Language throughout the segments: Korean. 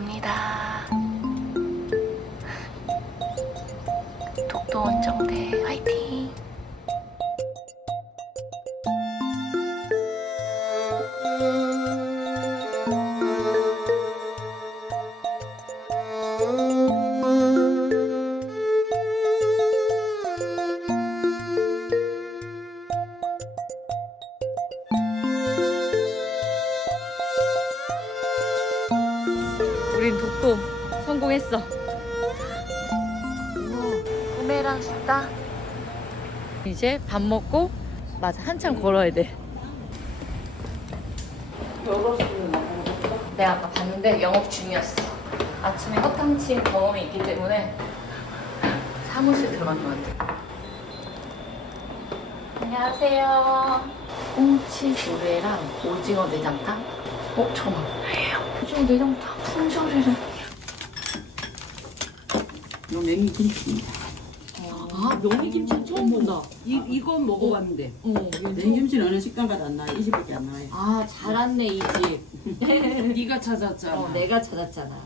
갑니다. 이제 밥 먹고 맞아 한참 걸어야 돼. 내가 아까 봤는데 영업 중이었어. 아침에 허탕 친 경험이 있기 때문에 사무실 들어간 것 같아. 안녕하세요. 꽁치 조개랑 오징어 내장탕? 어, 잠깐만. 오징어 내장탕 품절이래. 요 맹이 김치입니다. 아 명이 김치 처음 본다. 이 이건 먹어봤는데 어, 맹이 김치는 어느 식당 가도 안 나와. 이 집밖에 안 나와요. 아 잘았네 이 집. 네가 찾았잖아. 어, 내가 찾았잖아.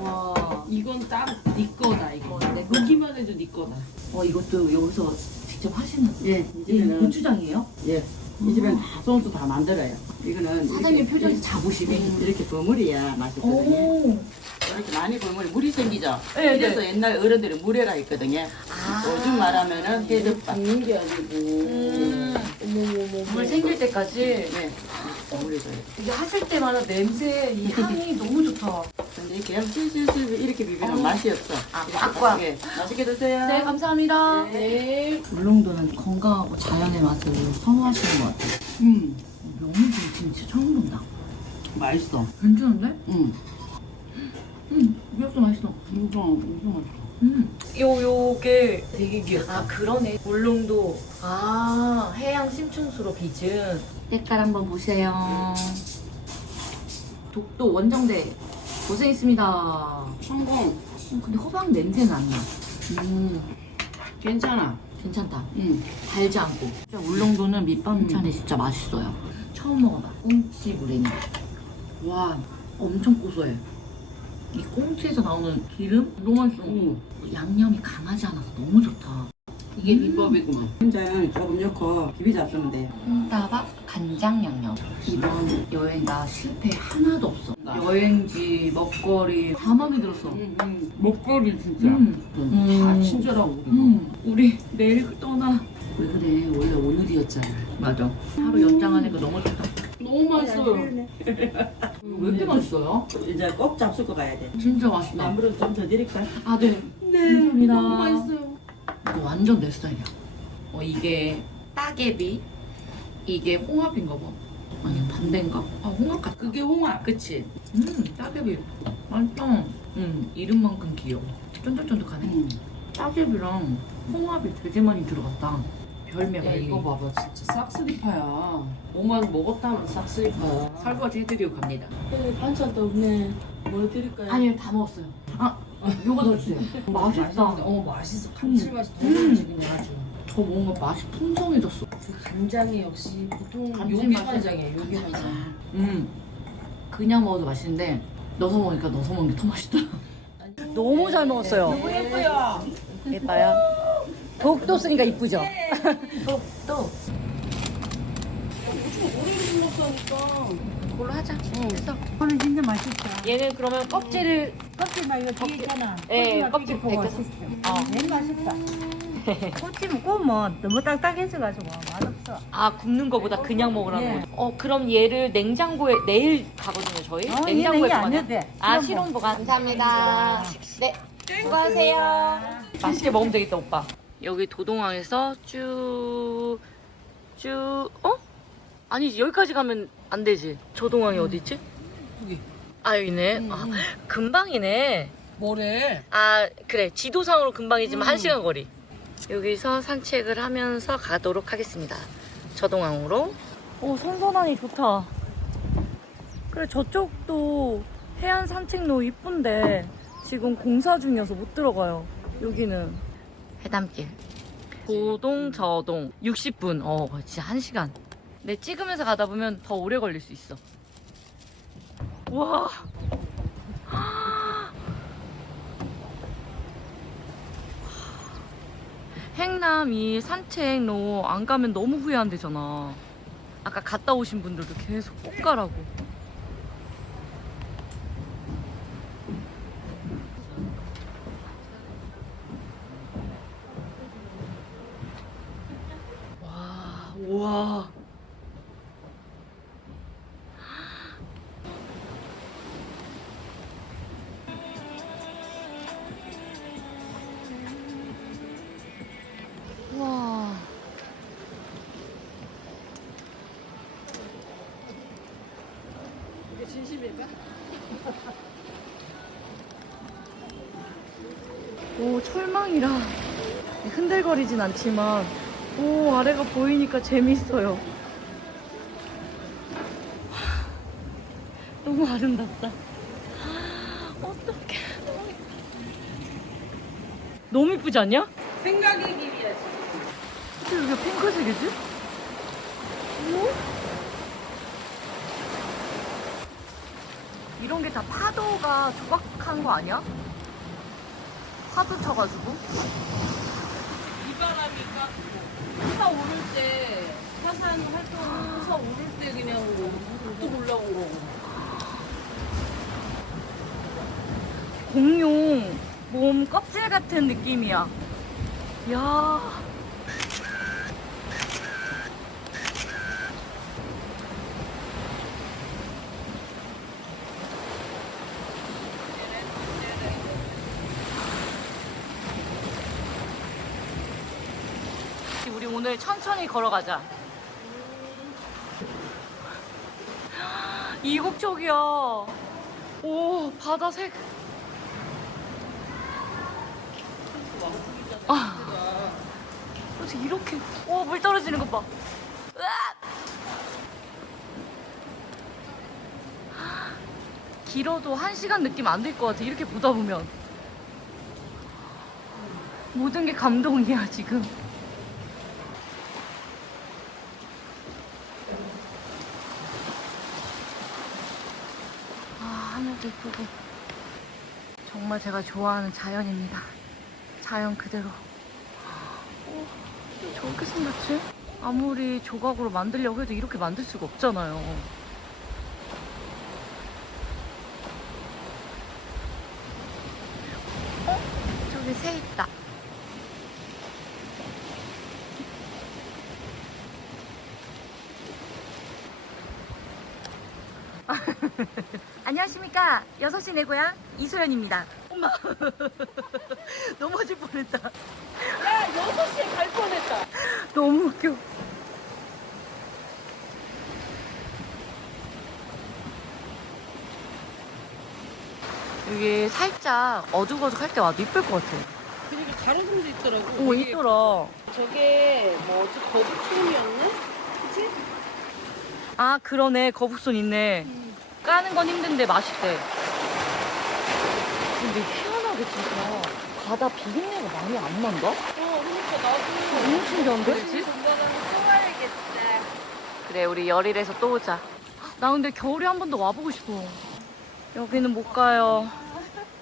와. 이건 딱 네 거다 이거. 어, 내 거. 보기만 해도 네 거다. 어 이것도 여기서 직접 하시는. 예, 이 이 집에는 고추장이에요? 예, 이 집에는 다 손수 다 만들어요. 이거는 사장님 이렇게, 표정이 자부심이. 이렇게 버무려야 맛있거든요. 오. 이렇게 많이 버무려 물이 생기죠. 네, 그래서 옛날 어른들은 물에라 했거든요. 아. 요즘 말하면 해덮밥. 굽는 게 아니고. 음. 물 생길 때까지 네, 버무려줘요. 이게 하실 때마다 냄새 이 향이 너무 좋다. 근데 그냥 슬슬슬 이렇게 비비면 어. 맛이 없어. 아, 이렇게 아까. 맛있게, 맛있게 드세요. 네 감사합니다. 네. 울릉도는 건강하고 자연의 맛을 선호하시는 것 같아요. 음, 명이김치 진짜 처음 본다. 맛있어. 괜찮은데? 음, 응, 이것도 맛있어. 엄청, 엄청 맛있어. 음. 요 요게 되게 귀엽다. 아 그러네. 울릉도 아 해양 심층수로 빚은 색깔 한번 보세요. 독도 원정대 고생했습니다. 성공. 어, 근데 호박 냄새는 안 나. 음, 괜찮아. 괜찮다. 음, 달지 않고. 진짜 울릉도는 밑반찬이 진짜 맛있어요. 처음 먹어봐. 꽁치 물회니. 와, 엄청 고소해. 이 꽁치에서 나오는 기름 너무 맛있어. 음. 양념이 강하지 않아서 너무 좋다. 이게 비법이구만. 김장 조금 넣고 비비 잡수면 돼. 홍다밥 간장 양념. 이번 여행 나 실패 하나도 없어. 여행지, 먹거리 다 마음에 들었어. 음, 음. 먹거리 진짜. 음. 다 음. 친절하고. 그리고. 음, 우리 내일 떠나. 왜 그래? 원래 오늘이었잖아. 맞아. 하루 연장하니까 너무 좋다. 너무 맛있어요. 왜 이렇게 맛있어요? 이제 꼭 잡수고 가야 돼. 진짜 맛있다. 나무를 좀더 드릴까? 아, 네. 네. 감사합니다. 너무 맛있어요. 이거 완전 내 스타일이야. 어, 이게 따개비, 이게 홍합인가 봐. 아니 반대인가? 아 홍합 같다. 그게 홍합. 그치? 음 따개비 맛있다. 음 이름만큼 귀여워. 쫀득쫀득하네. 음. 따개비랑 홍합이 되게 많이 들어갔다. 별미야 야 별미. 이거 봐봐 진짜 싹스리파야 뭐만 먹었다 하면 싹스리파야 설거지 해드리고 갑니다. 네, 반찬도 없네. 뭐 드릴까요? 아니요 다 먹었어요. 아 요거 더 주세요. 맛있다. 어 맛있어 감칠맛이 더 음. 넘치긴 아주 저 뭔가 맛이 풍성해졌어. 그 간장이 역시 보통 감칠맛이- 요기 간장이에요 요기 간장 음 그냥 먹어도 맛있는데 넣어서 먹으니까 넣어서 먹는 게 더 맛있다. 너무 잘 먹었어요. 너무 예뻐요 예뻐요. 독도 쓰니까 이쁘죠? 독도. 그걸로 하자. 그래서 이거는 진짜 맛있다. 얘는 그러면 껍질을 껍질 말고 뒤에 있잖아. 예, 껍질 벗겨서. 맛있어. 어. 제일 맛있다. 꼬치 구우면 너무 딱딱해져가지고 맛없어. 아 굽는 거보다 그냥 먹으라는 예. 거죠. 어 그럼 얘를 냉장고에 내일 가거든요 저희. 어, 냉장고에 얘는 안 보관해요? 해도 돼. 아 실온 실온 보관. 감사합니다. 네. 수고하세요. 맛있게 먹으면 되겠다 오빠. 여기 도동항에서 쭉 쭉, 어? 아니지, 여기까지 가면 안 되지. 조동항이 어디 있지? 여기. 아, 여기네. 아, 금방이네. 뭐래 아, 그래. 지도상으로 금방이지만 한 시간 거리. 여기서 산책을 하면서 가도록 하겠습니다. 저 동항으로. 오, 선선하니 좋다. 그래, 저쪽도 해안 산책로 이쁜데 지금 공사 중이어서 못 들어가요. 여기는. 해담길. 고동 저동 60분. 어 진짜 1시간. 근데 찍으면서 가다 보면 더 오래 걸릴 수 있어. 와. 행남이 산책로 안 가면 너무 후회한대잖아. 아까 갔다 오신 분들도 계속 꼭 가라고. 오, 철망이라 흔들거리진 않지만, 오, 아래가 보이니까 재밌어요. 너무 아름답다. 어떡해. 너무 이쁘지 않냐? 생각의 길이야 지금. 어떻게 여기가 핑크색이지? 오? 이런 게 다 파도가 조각한 거 아니야? 파도 쳐가지고? 이 바람이 깎고 회사 오를 때 화산 활동 회사 오를 때 그냥 뚝 올라온 거고. 공룡 몸 껍질 같은 느낌이야. 야. 오늘 천천히 걸어가자. 이국적이야. 오, 바다 색. 아. 어떻게 이렇게. 오, 물 떨어지는 것 봐. 길어도 한 시간 느낌 안될것 같아. 이렇게 보다 보면. 모든 게 감동이야, 지금. 아, 하늘도 예쁘고. 정말 제가 좋아하는 자연입니다. 자연 그대로. 어, 왜 저렇게 생겼지? 아무리 조각으로 만들려고 해도 이렇게 만들 수가 없잖아요. 어? 저기 새 있다. 안녕하십니까. 6시 내 고향 이소연입니다. 엄마. 넘어질 뻔했다. 야 6시에 갈 뻔했다. 너무 웃겨. 여기 살짝 어둑어둑할 때 와도 이쁠 것 같아. 그리고 가로등도 있더라고. 오, 이게 이쁘라. 저게 뭐지 거북촌이었나? 그치? 아, 그러네. 거북손 있네. 까는 건 힘든데 맛있대. 근데 희한하게 진짜 바다 비린내가 많이 안 난다? 어 그러니까 나도 너무 신기한데? 그치? 그래 우리 열일해서 또 오자 나 근데 겨울에 한 번 더 와보고 싶어 여기는 못 가요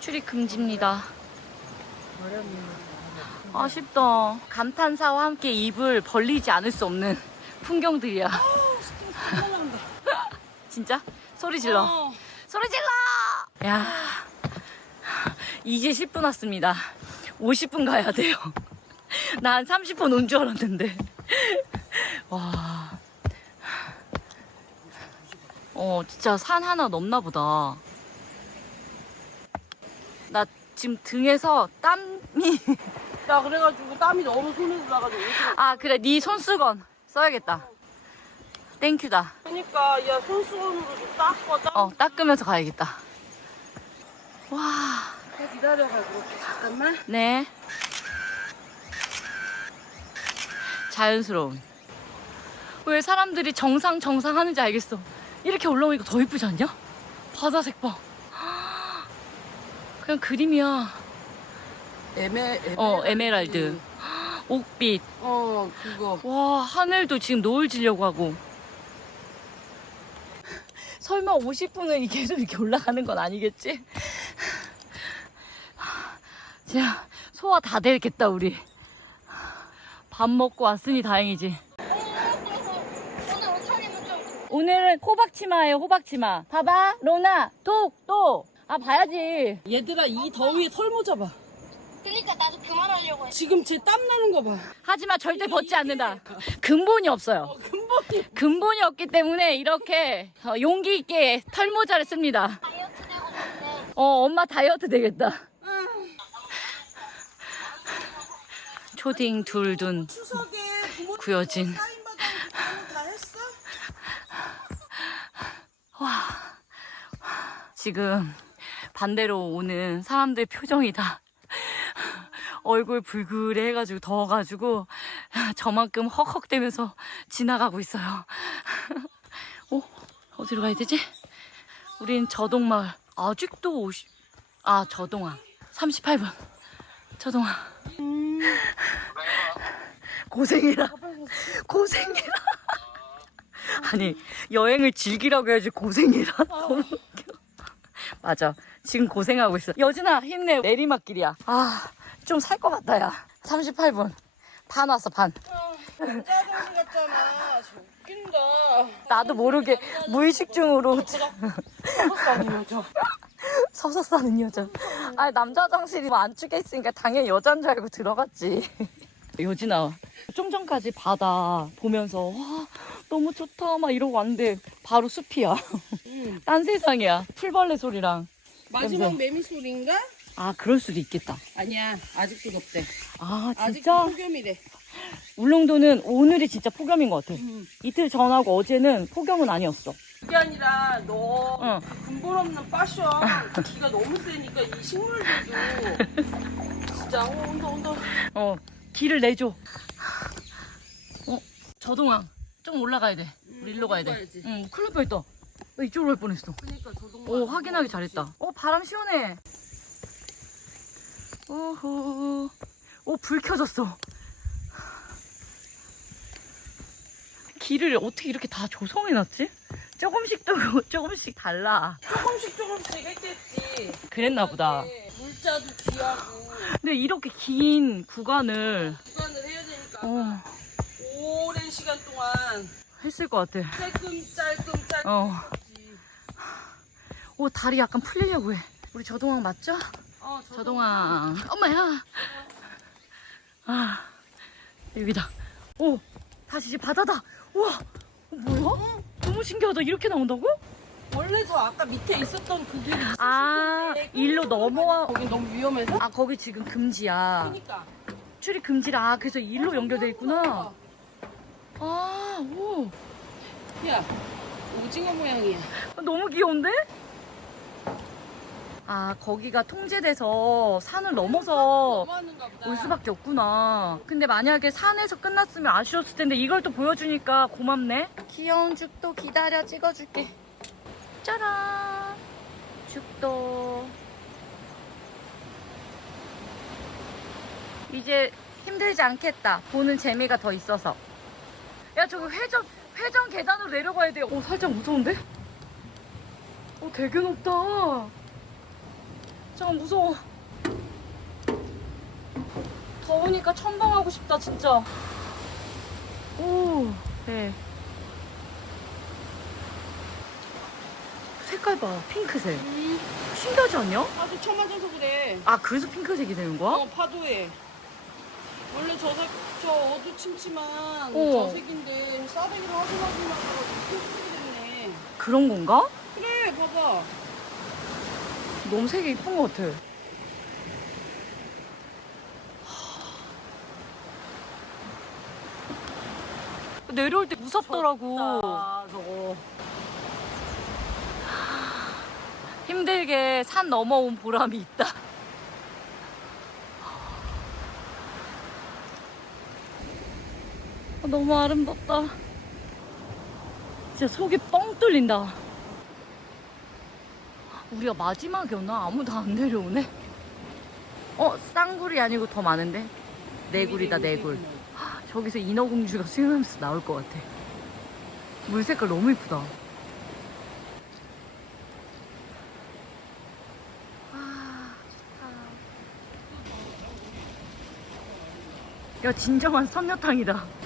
출입 금지입니다 아쉽다 감탄사와 함께 입을 벌리지 않을 수 없는 풍경들이야 진짜? 소리 질러 어. 소리 질러 야 이제 10분 왔습니다 50분 가야 돼요 나 한 30분 온 줄 알았는데 와 어, 진짜 산 하나 넘나 보다. 나 지금 등에서 땀이. 나 그래가지고 땀이 너무 손에 들어가지고 이렇게 아, 그래. 네 손수건 써야겠다. 땡큐다. 그러니까 야 손수건으로 좀 닦아 닦아 어, 닦으면서 가야겠다. 와, 기다려가지고 잠깐만 네. 자연스러운. 왜 사람들이 정상, 정상 하는지 알겠어. 이렇게 올라오니까 더 이쁘지 않냐? 바다색 봐. 그냥 그림이야. 에메, 에메 어, 에메랄드. 옥빛. 어 그거 와, 하늘도 지금 노을 지려고 하고. 설마 50분은 계속 이렇게 올라가는 건 아니겠지? 진짜 소화 다 되겠다, 우리. 밥 먹고 왔으니 다행이지. 오늘은 호박치마예요, 호박치마. 봐봐, 로나, 톡, 또. 아, 봐야지. 얘들아 이 더위에 털 모자 봐. 그러니까 나도 그만하려고 했어. 지금 제 땀 나는 거 봐. 하지만 절대 벗지 않는다. 근본이 없어요. 근본이 근본이 없기 때문에 이렇게 어, 용기 있게 털모자를 씁니다. 다이어트 되고 있는데 어, 엄마 다이어트 되겠다. 초딩 둘둔 추석에 부모 구여진. 사인 다 했어? 지금 반대로 오는 사람들 표정이 다 얼굴 불그레 해가지고 더워가지고 저만큼 헉헉대면서 지나가고 있어요. 어? 어디로 가야 되지? 우린 저동마을. 아직도 50, 아, 저동항. 38분. 저동항. 고생해라. 고생해라. 아니, 여행을 즐기라고 해야지 고생해라. 너무 웃겨. 맞아. 지금 고생하고 있어. 여진아, 힘내. 내리막길이야. 아, 좀 살 것 같다, 야. 38분. 반 왔어, 반. 짜증 같잖아. 저 웃긴다. 나도 모르게 무의식 중으로 싸는 여자. 서서 사는 여자. 아니, 남자 화장실이 뭐 안쪽에 있으니까 당연히 여잔 줄 알고 들어갔지. 여진아, 좀 전까지 바다 보면서, 와, 너무 좋다. 막 이러고 왔는데, 바로 숲이야. 딴 세상이야. 풀벌레 소리랑. 마지막. 매미 소리인가? 아, 그럴 수도 있겠다. 아니야. 아직도 덥대. 아, 진짜? 폭염이래. 울릉도는 오늘이 진짜 폭염인 것 같아. 음. 이틀 전하고 어제는 폭염은 아니었어. 그게 아니라 너 응. 근본 없는 패션 기가 너무 세니까 이 식물들도 진짜 어, 온다 온다. 어, 길을 내줘. 어, 저동항. 좀 올라가야 돼. 우리 일로 가야 돼. 올라가야지. 응, 큰일 날 뻔했다. 나 이쪽으로 갈 뻔했어. 그러니까 저동. 오, 확인하기 잘했다. 어, 바람 시원해. 오호. 오, 불 켜졌어. 길을 어떻게 이렇게 다 조성해놨지? 조금씩 또 조금씩 달라. 조금씩 조금씩 했겠지. 그랬나 보다. 네, 물자도 귀하고 근데 이렇게 긴 구간을 구간을 해야 되니까 어, 오랜 시간 동안 했을 것 같아. 짤끔 짤끔 짤끔 어. 했지. 오, 다리 약간 풀리려고 해. 우리 저동항 맞죠? 어, 저동항. 엄마야. 아, 여기다. 오, 다시 이제 바다다. 우와, 어, 뭐야? 너무 신기하다. 이렇게 나온다고? 원래 저 아까 밑에 있었던 그 길이 있었을 아, 텐데 일로 넘어와. 거기 너무 위험해서? 아, 거기 지금 금지야. 그러니까 출입 금지라. 아, 그래서 일로 연결돼 있구나. 아, 오. 야 오징어 모양이야 너무 귀여운데? 아, 거기가 통제돼서 산을 넘어서 보다 올 수밖에 없구나. 근데 만약에 산에서 끝났으면 아쉬웠을 텐데 이걸 또 보여주니까 고맙네. 귀여운 죽도 기다려 찍어줄게. 짜란. 죽도. 이제 힘들지 않겠다. 보는 재미가 더 있어서. 야, 저거 회전, 회전 계단으로 내려가야 돼. 오, 살짝 무서운데? 오, 되게 높다. 잠깐 무서워. 더우니까 첨벙하고 싶다 진짜. 오, 네. 색깔 봐, 핑크색. 신기하지 않냐? 파도 쳐맞아서 그래 아, 그래서 핑크색이 되는 거야? 어 파도에 원래 저, 색, 저 어두침침한 어. 저 색인데 싸대기를 확인하기만 하고 핑크색이 됐네 그런 건가? 그래 봐봐 너무 색이 이쁜 것 같아. 내려올 때 무섭더라고. 아 저거 힘들게 산 넘어온 보람이 있다. 너무 아름답다. 진짜 속이 뻥 뚫린다. 우리가 마지막이었나? 아무도 안 내려오네. 어, 쌍굴이 아니고 더 많은데? 네굴이다, 네굴. 저기서 인어공주가 수영하면서 나올 것 같아. 물 색깔 너무 이쁘다. 아. 야 진정한 선녀탕이다.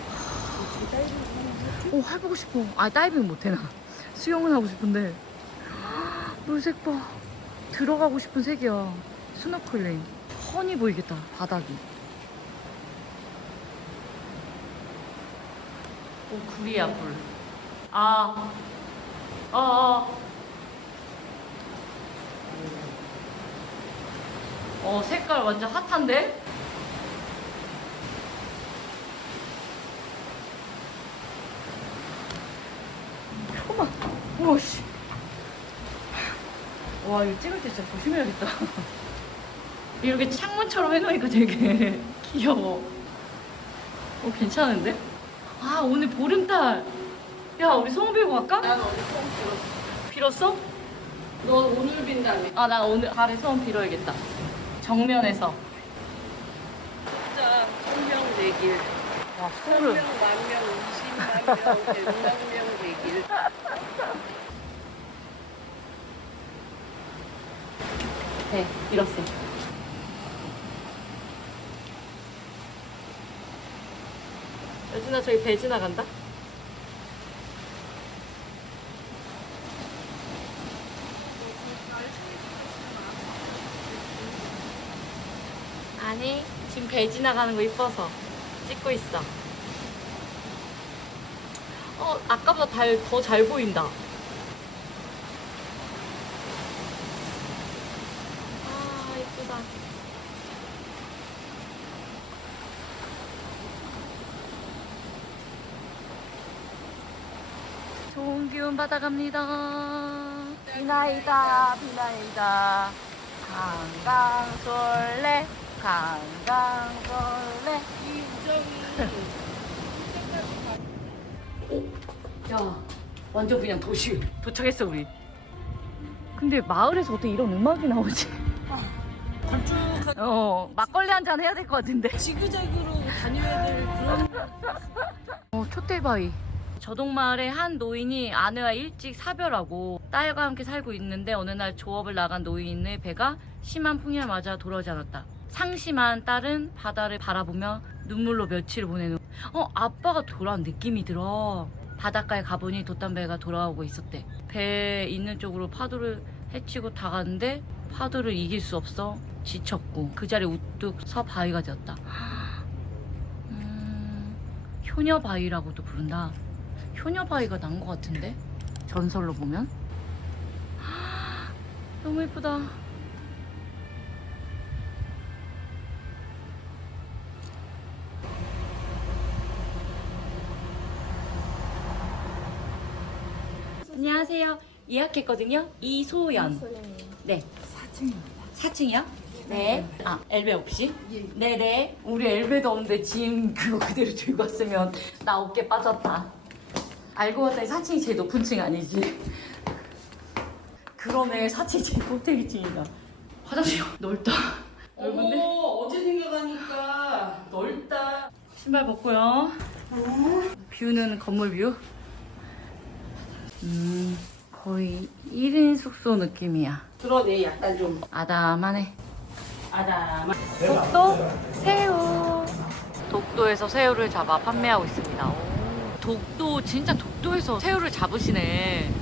오 해보고 싶어. 아 다이빙 못해 나. 수영은 하고 싶은데 물색 봐. 들어가고 싶은 색이야. 스노클링. 훤히 보이겠다 바닥이. 오 굴이야 굴. 아. 어. 어. 어 색깔 완전 핫한데? 오씨. 와 이거 찍을 때 진짜 조심해야겠다. 이렇게 창문처럼 해놓으니까 되게 귀여워. 어 괜찮은데? 아 오늘 보름달. 야 우리 소원 빌고 갈까? 난 어제 처음 들었어. 빌었어? 너 오늘 빈다며. 아 나 오늘 발에 소원 빌어야겠다. 정면에서. 진짜 천명 되길. 와 소름. 천명, 만명, 이십만 명, 백만 명되 길. 네, 빌었어. 여진아 저기 배 지나간다. 아니 지금 배 지나가는 거 이뻐서 찍고 있어. 어 아까보다 더 잘 보인다. 아 이쁘다. 좋은 기운 받아갑니다. 비나이다, 비나이다. 강강솔래, 강강솔래. 야, 완전 그냥 도시. 도착했어, 우리. 근데 마을에서 어떻게 이런 음악이 나오지? 걸쭉한 어, 막걸리 한 잔 해야 될 것 같은데. 지그재그로 다녀야 될 그런 어, 초대바위. 저동마을의 한 노인이 아내와 일찍 사별하고 딸과 함께 살고 있는데 어느 날 조업을 나간 노인의 배가 심한 풍년을 맞아 돌아오지 않았다. 상심한 딸은 바다를 바라보며 눈물로 며칠을 보내는 어 아빠가 돌아온 느낌이 들어 바닷가에 가보니 돛담배가 돌아오고 있었대 배 있는 쪽으로 파도를 헤치고 다 가는데 파도를 이길 수 없어 지쳤고 그 자리에 우뚝 서 바위가 되었다 음, 효녀 바위라고도 부른다. 효녀 바위가 난 것 같은데? 전설로 보면? 너무 예쁘다. 안녕하세요. 예약했거든요. 이소연. 네. 4층입니다. 4층이요? 네. 아, 엘베 없이? 네네. 우리 엘베도 없는데 짐 그거 그대로 들고 왔으면 나 어깨 빠졌다. 알고 봤더니 4층이 제일 높은 층 아니지? 그러네. 4층이 제일 꼭대기 층이다. 화장실 넓다. 넓은데? 어제 생각하니까 넓다. 신발 벗고요. 뷰는 건물 뷰. 음, 거의 1인 숙소 느낌이야. 그러네 약간 좀 아담하네. 아담한 독도 새우. 독도에서 새우를 잡아 판매하고 있습니다. 오, 독도 진짜 독도에서 새우를 잡으시네.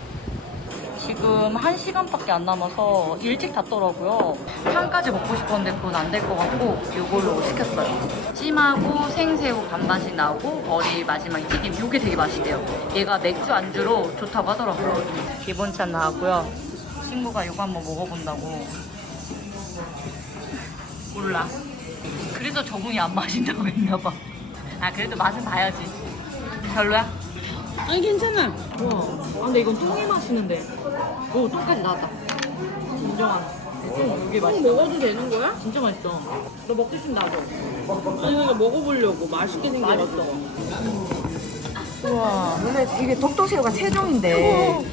지금 한 시간밖에 안 남아서 일찍 닫더라고요. 한까지 먹고 싶었는데 그건 안 될 것 같고 이걸로 시켰어요. 찜하고 생새우 반반씩 나오고 머리 마지막에 튀김. 이게 되게 맛있대요. 얘가 맥주 안주로 좋다고 하더라고요. 기본찬 나왔고요. 친구가 이거 한번 먹어본다고. 몰라. 그래서 적응이 안 마신다고 했나 봐. 아 그래도 맛은 봐야지. 별로야? 아니 괜찮아 우와. 아 근데 이건 똥이 맛있는데. 오 똥까지 나왔다. 진정한. 똥 이게 맛있다. 먹어도 되는 거야? 진짜 맛있어. 너 먹고 싶으면 나도. 아니 그러니까 먹어보려고 맛있게 생겨서 우와. 원래 이게 독도새우가 세 종인데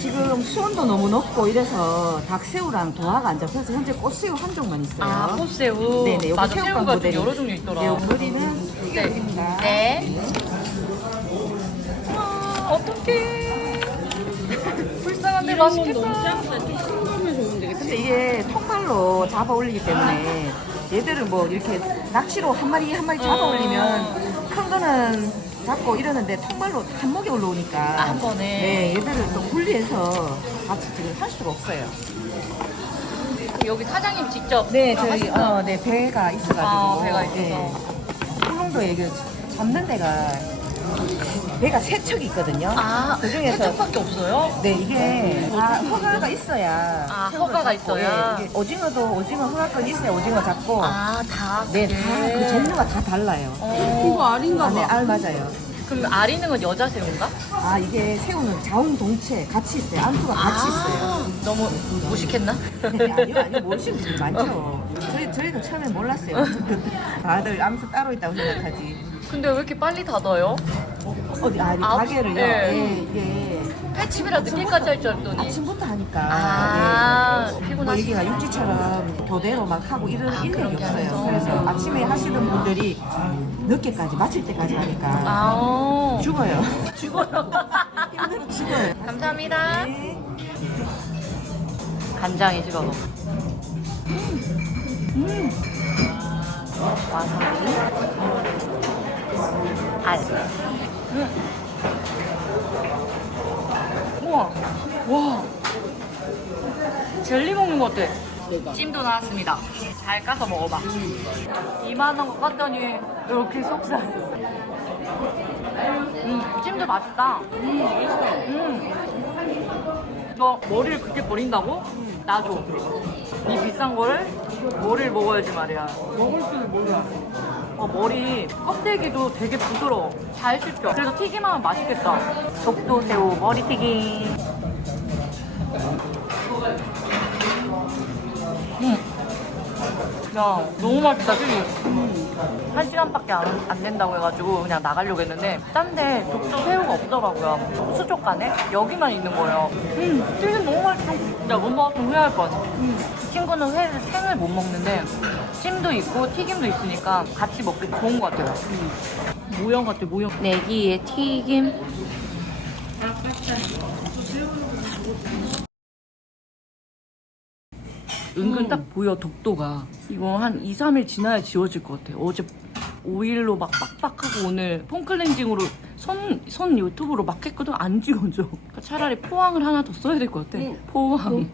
지금 수온도 너무 높고 이래서 닭새우랑 도화가 안 잡혀서 현재 꽃새우 한 종만 있어요. 아 꽃새우. 네네. 요거 맞아 새우가 좀 모델이. 여러 종류 있더라. 네, 머리는 튀겨드립니다. 네. 아, 어떡해. 불쌍한데 맛있겠다. 좋은데? 근데 이게 통발로 잡아 올리기 때문에 얘들은 뭐 이렇게 낚시로 한 마리 한 마리 잡아 올리면 큰 거는 잡고 이러는데 통발로 한 목에 올라오니까 아, 한 번에. 네 얘들을 또 분리해서 같이 지금 할 수가 없어요. 여기 사장님 직접 네 저희. 어, 네 배가 있어가지고 아, 배가 있어서. 네. 울릉도에 그 잡는 데가 배가 세 척이 있거든요. 아, 그 중에서 세척밖에 없어요? 네 이게 다 허가가 있어야 아, 새우를 허가가 잡고, 있어야? 예, 이게 오징어도 오징어 허가권 있어야 오징어 잡고 아, 다. 네, 그래. 다그 종류가 다 달라요. 어, 이거 알인가 아, 네, 봐. 알 맞아요. 그럼 아리는 건 여자 새우인가? 아, 이게 새우는 자웅동체 같이 있어요. 암수가 같이 있어요. 너무 무식했나? 네, 아니요, 아니요, 모르시는 분들 많죠. 저희, 저희도 처음에 몰랐어요. 다들 암수 따로 있다고 생각하지. 근데 왜 이렇게 빨리 닫아요? 어디, 아, 이 아홉 가게를요? 네. 예, 이게 패치비라 늦게까지 할 줄 알았더니. 아침부터 하니까. 아, 예. 뭐 피곤하시죠. 여기가 육지처럼 교대로 막 하고 이런 아, 게 없어요. 아니죠. 그래서 아침에 하시던 분들이 늦게까지, 마칠 때까지 하니까 아, 어. 죽어요. 죽어요. 힘들어 죽어요. 감사합니다. 간장에 찍어 먹어. 음. 알. 음. 우와. 와. 젤리 먹는 것 같아. 찜도 나왔습니다. 잘 까서 먹어봐. 이만한 거 깠더니 이렇게 속살. 음, 찜도 맛있다. 음. 너 머리를 그렇게 버린다고? 나줘. 이 비싼 거를 머리를 먹어야지 말이야. 먹을 줄 몰라. 어, 머리 껍데기도 되게 부드러워. 잘 씹혀. 그래서 튀김하면 맛있겠다. 독도새우 머리튀김. 음. 야, 너무 맛있다, 그지? 한 시간밖에 안, 안 된다고 해가지고 그냥 나가려고 했는데 딴데 독도 새우가 없더라고요 수족관에 여기만 있는 거예요 음 튀김 너무 맛있어 진짜 못 먹었으면 후회할 뻔 음. 이 친구는 회를 생을 못 먹는데 찜도 있고 튀김도 있으니까 같이 먹기 좋은 것 같아요. 음. 모형 같아 모형. 내기에 튀김. 은근 딱 보여 독도가. 이거 한 2, 3일 지나야 지워질 것 같아. 어제 오일로 막 빡빡하고 오늘 폼클렌징으로 손, 손 유튜브로 막 했거든. 안 지워져. 그러니까 차라리 포항을 하나 더 써야 될 것 같아. 포항